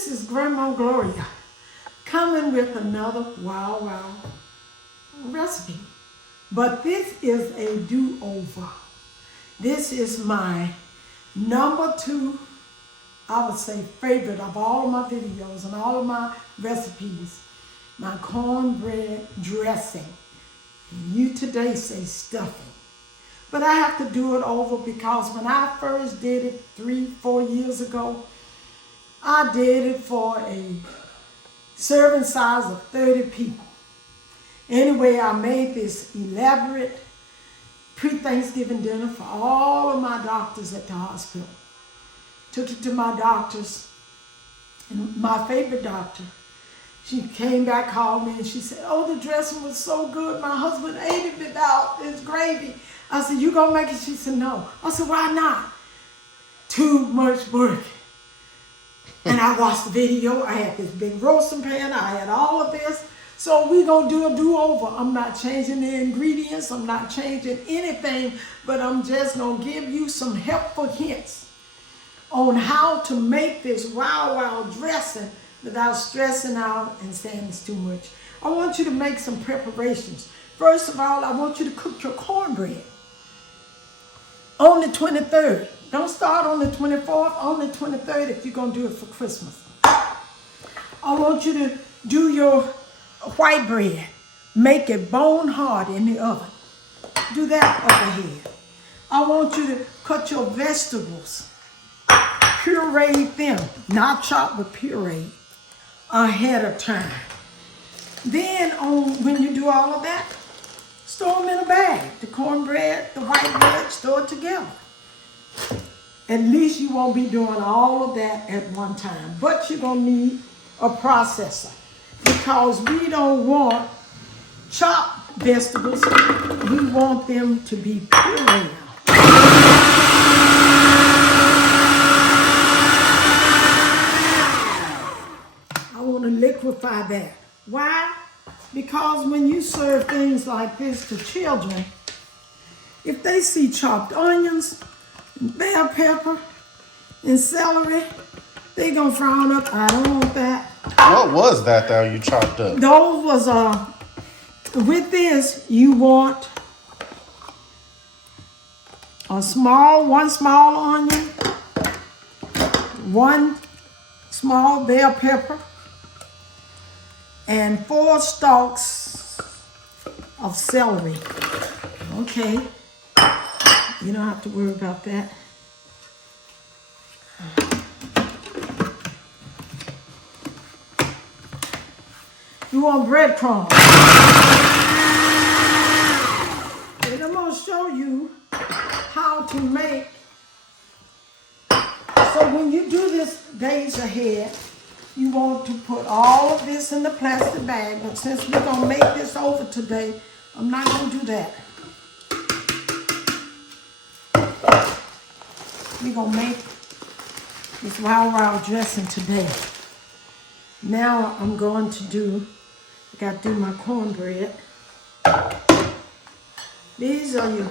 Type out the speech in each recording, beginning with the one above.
This is Grandma Gloria coming with another wow recipe. But this is a do-over. This is my number 2, I would say, favorite of all of my videos and all of my recipes. My cornbread dressing. And you today say stuffing. But I have to do it over because when I first did it 3-4 years ago, I did it for a serving size of 30 people. Anyway, I made this elaborate pre-Thanksgiving dinner for all of my doctors at the hospital. Took it to my doctors, and my favorite doctor, she came back, called me, and she said, "Oh, the dressing was so good. My husband ate it without his gravy." I said, "You gonna make it?" She said, "No." I said, "Why not?" Too much work. And I watched the video. I had this big roasting pan. I had all of this. So we're going to do a do-over. I'm not changing the ingredients. I'm not changing anything. But I'm just going to give you some helpful hints on how to make this wow dressing without stressing out and saying it's too much. I want you to make some preparations. First of all, I want you to cook your cornbread on the 23rd. Don't start on the 24th, on the 23rd if you're going to do it for Christmas. I want you to do your white bread. Make it bone hard in the oven. Do that overhead. I want you to cut your vegetables. Puree them, not chop, but puree ahead of time. Then when you do all of that, store them in a bag. The cornbread, the white bread, store it together. At least you won't be doing all of that at one time. But you're going to need a processor because we don't want chopped vegetables. We want them to be pureed. I want to liquefy that. Why? Because when you serve things like this to children, if they see chopped onions, bell pepper, and celery, they gonna frown up. I don't want that. What was that though you chopped up? Those was with this you want one small onion, 1 small bell pepper, and 4 stalks of celery. Okay. You don't have to worry about that. You want breadcrumbs. And I'm going to show you how to make. So when you do this days ahead, you want to put all of this in the plastic bag. But since we're going to make this over today, I'm not going to do that. We're going to make this wow dressing today. Now I'm going to I got to do my cornbread. These are your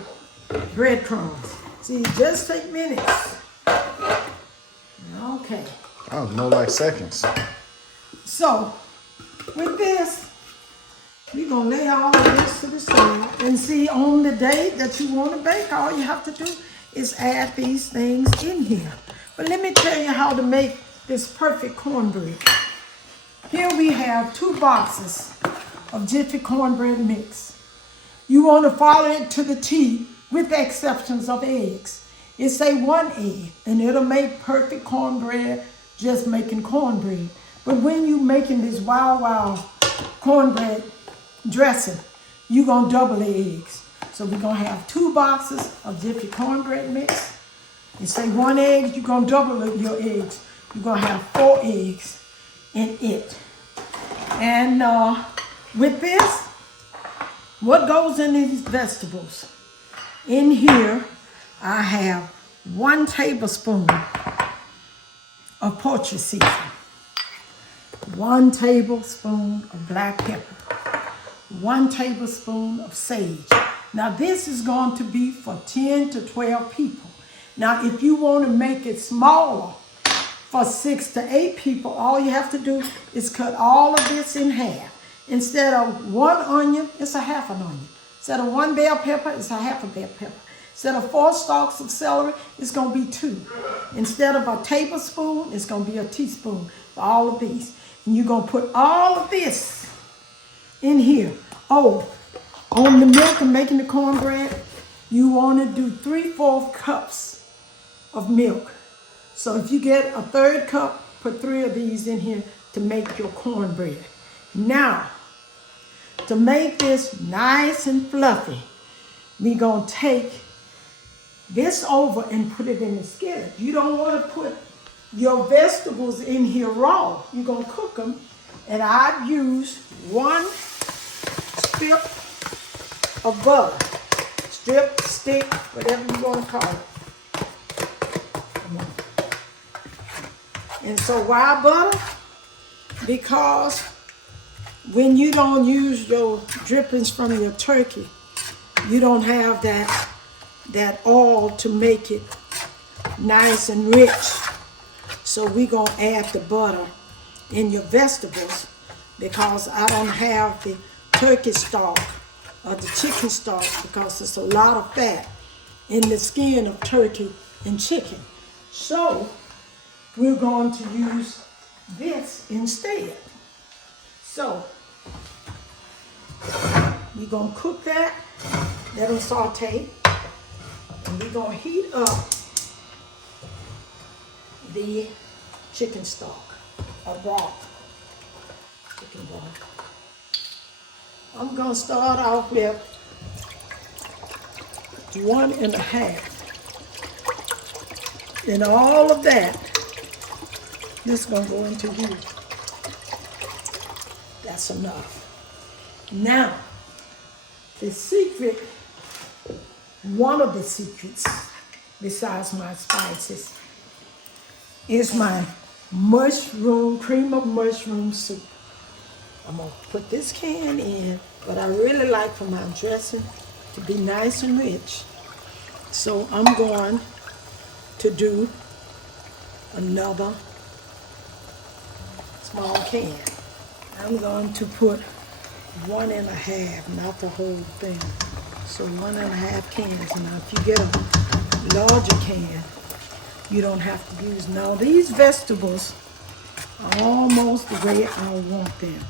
breadcrumbs. See, just take minutes. Okay. Oh, no, like seconds. So, with this, we're going to lay all of this to the side. And see, on the day that you want to bake, all you have to do is add these things in here. But let me tell you how to make this perfect cornbread. Here we have 2 boxes of Jiffy cornbread mix. You want to follow it to the T with the exceptions of eggs. It's say 1 egg and it'll make perfect cornbread just making cornbread. But when you making this wow cornbread dressing, you're going to double the eggs. So we're going to have 2 boxes of Jiffy cornbread mix. You say 1 egg, you're going to double your eggs. You're going to have 4 eggs in it. And with this, what goes in these vegetables? In here, I have 1 tablespoon of poultry seasoning, 1 tablespoon of black pepper, 1 tablespoon of sage. Now this is going to be for 10 to 12 people. Now if you want to make it smaller, for 6 to 8 people, all you have to do is cut all of this in half. Instead of 1 onion, it's a half an onion. Instead of 1 bell pepper, it's a half a bell pepper. Instead of 4 stalks of celery, it's going to be 2. Instead of a tablespoon, it's going to be a teaspoon for all of these. And you're going to put all of this in here. Oh, on the milk and making the cornbread, you want to do 3/4 cups of milk. So if you get a 1/3 cup, put 3 of these in here to make your cornbread. Now, to make this nice and fluffy, we're going to take this over and put it in the skillet. You don't want to put your vegetables in here raw. You're going to cook them. And I've used 1 strip of butter. Strip, stick, whatever you want to call it. And so why butter? Because when you don't use your drippings from your turkey, you don't have that oil to make it nice and rich. So we're going to add the butter in your vegetables because I don't have the turkey stock or the chicken stock because there's a lot of fat in the skin of turkey and chicken. So we're going to use this instead. So we're going to cook that, let them saute, and we're going to heat up the chicken stock or broth, chicken broth. I'm going to start off with 1 1/2. And all of that, this is going to go into here. That's enough. Now, the secret, one of the secrets, besides my spices, is my cream of mushroom soup. I'm going to put this can in, but I really like for my dressing to be nice and rich. So I'm going to do another small can. I'm going to put 1 1/2, not the whole thing. So 1 1/2 cans. Now if you get a larger can, you don't have to use. Now these vegetables are almost the way I want them.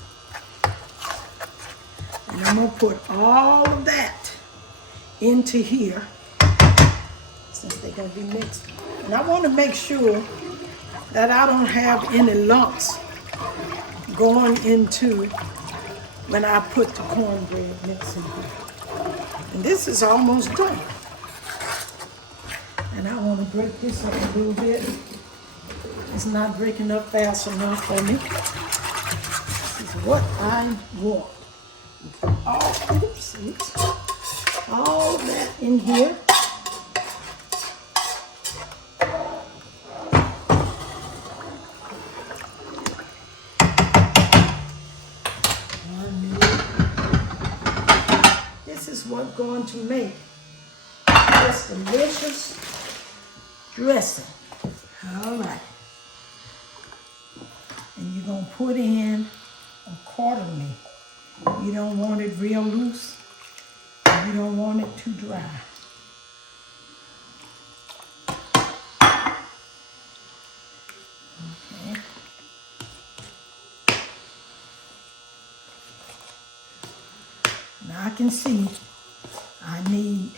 And I'm going to put all of that into here since they're going to be mixed. And I want to make sure that I don't have any lumps going into when I put the cornbread mix in here. And this is almost done. And I want to break this up a little bit. It's not breaking up fast enough for me. This is what I want. All that in here. This is what's going to make this delicious dressing. All right. And you're going to put in accordingly. You don't want it real loose. You don't want it too dry. Okay. Now I can see I need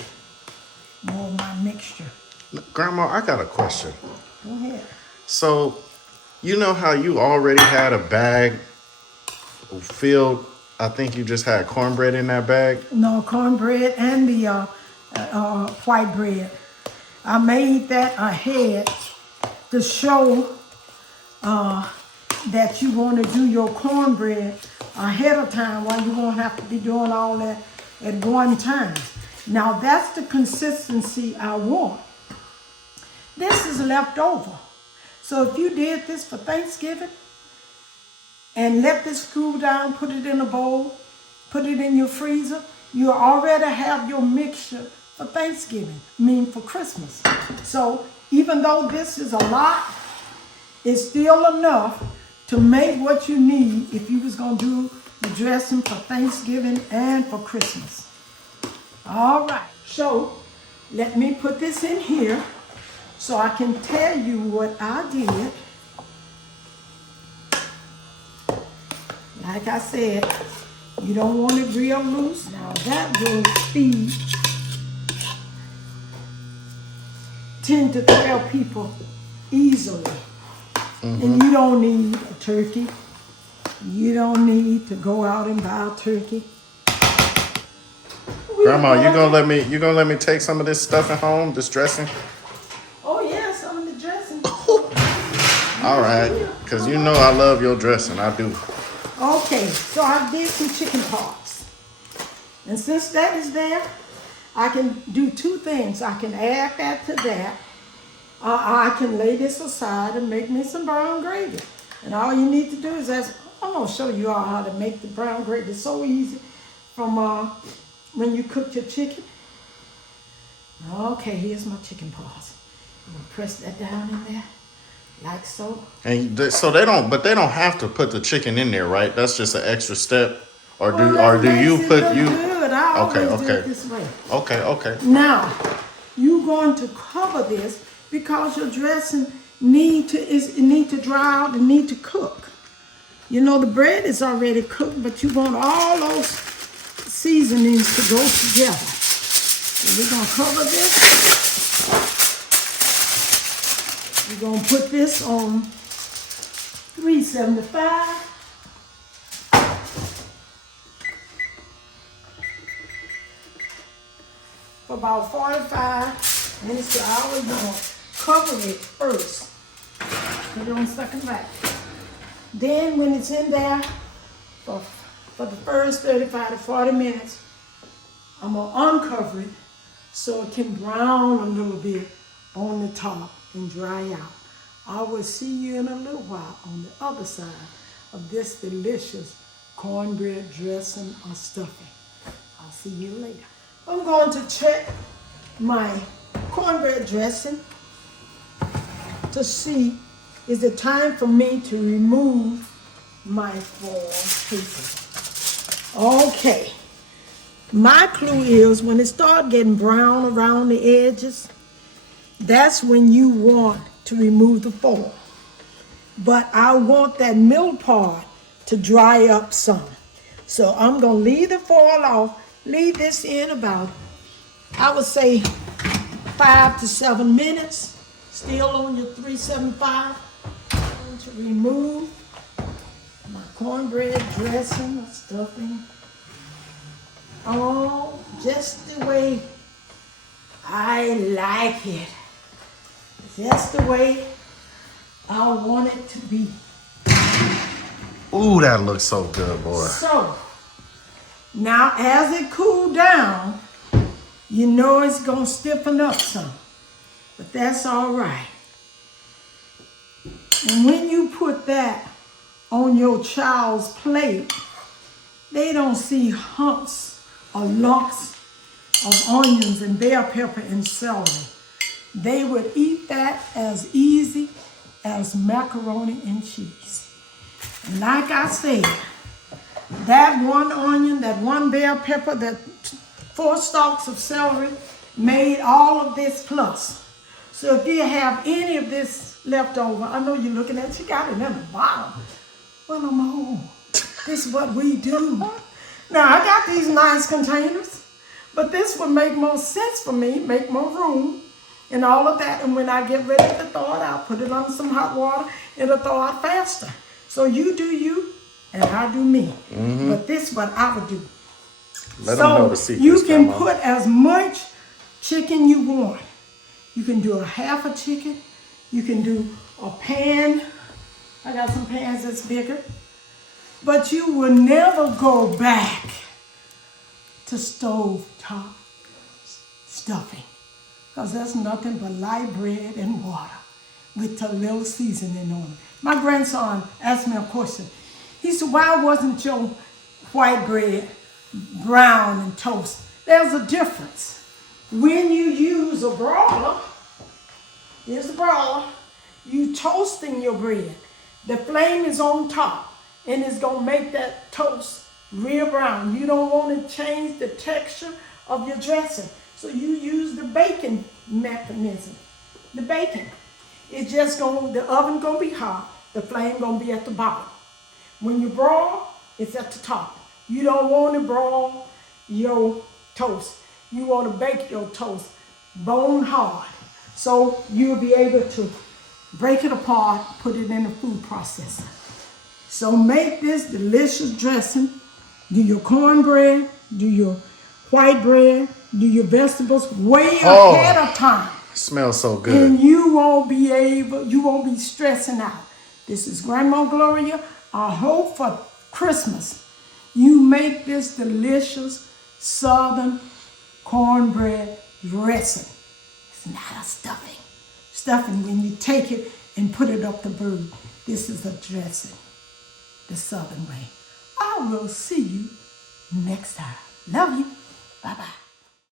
more of my mixture. Grandma, I got a question. Go ahead. So, you know how you already had a bag filled? I think you just had cornbread in that bag. No, cornbread and the white bread. I made that ahead to show that you want to do your cornbread ahead of time while you won't have to be doing all that at one time. Now that's the consistency I want. This is left over. So if you did this for Thanksgiving and let this cool down, put it in a bowl, put it in your freezer, you already have your mixture for Thanksgiving, for Christmas. So even though this is a lot, It's still enough to make what you need if you was gonna do the dressing for Thanksgiving and for Christmas. All right, so let me put this in here so I can tell you what I did. Like I said, you don't want it real loose. Now that will feed 10 to 12 people easily. And you don't need a turkey. You don't need to go out and buy a turkey. Grandma, you gonna let me take some of this stuff at home, this dressing? Oh yeah, some of the dressing. All right, because you know I love your dressing. I do. Okay, so I did some chicken parts. And since that is there, I can do two things. I can add that to that. I can lay this aside and make me some brown gravy. And all you need to do is I'm going to show you all how to make the brown gravy. It's so easy from when you cook your chicken. Okay, here's my chicken paws. I'm going to press that down in there, like so. And so they don't have to put the chicken in there, right? That's just an extra step. Or do you put you? Good. I always do it this way. Okay. Now, you're going to cover this because your dressing need to dry out and need to cook. You know the bread is already cooked, but you want all those seasonings to go together. So we're gonna cover this. We're gonna put this on 375. For about 45 minutes to an hour, you're gonna cover it first. Put it on second back. Then when it's in there for the first 35 to 40 minutes, I'm gonna uncover it so it can brown a little bit on the top and dry out. I will see you in a little while on the other side of this delicious cornbread dressing or stuffing. I'll see you later. I'm going to check my cornbread dressing to see is it time for me to remove my foil paper. Okay. My clue is when it starts getting brown around the edges, that's when you want to remove the foil. But I want that middle part to dry up some. So I'm going to leave the foil off, leave this in about, I would say, 5 to 7 minutes. Still on your 375. I'm going to remove my cornbread dressing or stuffing. Oh, just the way I like it. Just the way I want it to be. Ooh, that looks so good, boy. So, now as it cooled down, you know it's going to stiffen up some. But that's all right. And when you put that on your child's plate, they don't see humps or lumps of onions and bell pepper and celery. They would eat that as easy as macaroni and cheese. And like I said, that one onion, that one bell pepper, that 4 stalks of celery made all of this plus. So if you have any of this left over, I know you're looking at, you got it in the bottom. Well, I'm home. This is what we do. Now, I got these nice containers, but this would make more sense for me, make more room, and all of that. And when I get ready to throw it out, put it on some hot water, it'll thaw out faster. So you do you, and I do me. But this is what I would do. Let them know the secrets, you can Grandma. put as much chicken you want. You can do a half a chicken. You can do a pan. I got some pans that's bigger. But you will never go back to stovetop stuffing. Because that's nothing but light bread and water with a little seasoning on it. My grandson asked me a question. He said, why wasn't your white bread brown and toast? There's a difference. When you use a broiler, here's the broiler, You toasting your bread. The flame is on top, and it's gonna make that toast real brown. You don't want to change the texture of your dressing, so you use the baking mechanism. The baking, it's just gonna, the oven gonna be hot, the flame gonna be at the bottom. When you broil, it's at the top. You don't want to broil your toast. You want to bake your toast bone hard. So you'll be able to break it apart, put it in a food processor. So make this delicious dressing. Do your cornbread, do your white bread, do your vegetables way ahead of time. Smells so good. And you won't be stressing out. This is Grandma Gloria. I hope for Christmas you make this delicious Southern cornbread dressing. It's not a stuffing. Stuffing when you take it and put it up the bird. This is a dressing, the Southern way. I will see you next time. Love you. Bye-bye.